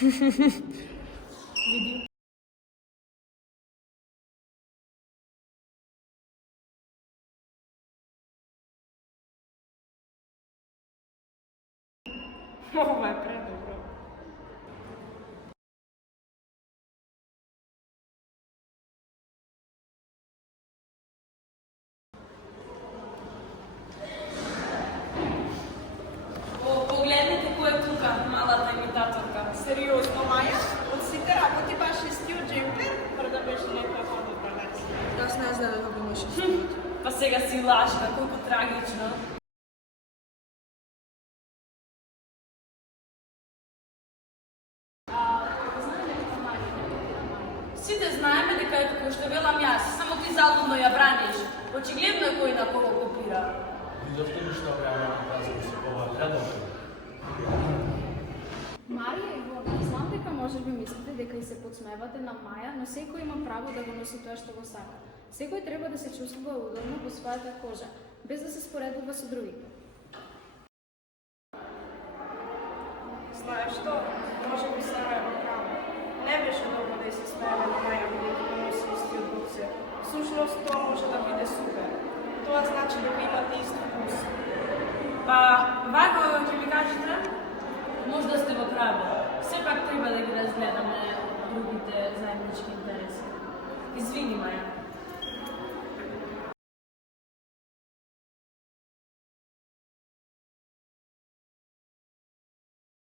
Види. Ова е предобро. Погледнете кој е тука, малата имитаторка. Сериозно, Маја? Од сите работи баш истиот джемпер? Прда беше некоја подобра версија. Јас не знаев дека го имаш истиот. Па сега си лажна, колку трагично. Сите знаеме дека е како што велам јас, само ти залудно ја браниш. Очигледно е кој на кого копира. И зашто ништо објавено на тази се ова предобро? Марија и Ивона, знам дека можеби мислите дека и се подсмевате на Маја, но секој има право да го носи тоа што го сака. Секој треба да се чувствува удобно во својата кожа, без да се споредува со другите. Знаеш што? Може би Сара е во право. Не беше добро да се смееме на Маја бидејќи го носи истиот боксер. Всушност тоа може да биде супер. Тоа значи дека имате ист вкус. Па, вако ќе ми кажете? Можда сте во право. Сепак треба да ги разгледаме другите заеднички интереси. Извини, Маја.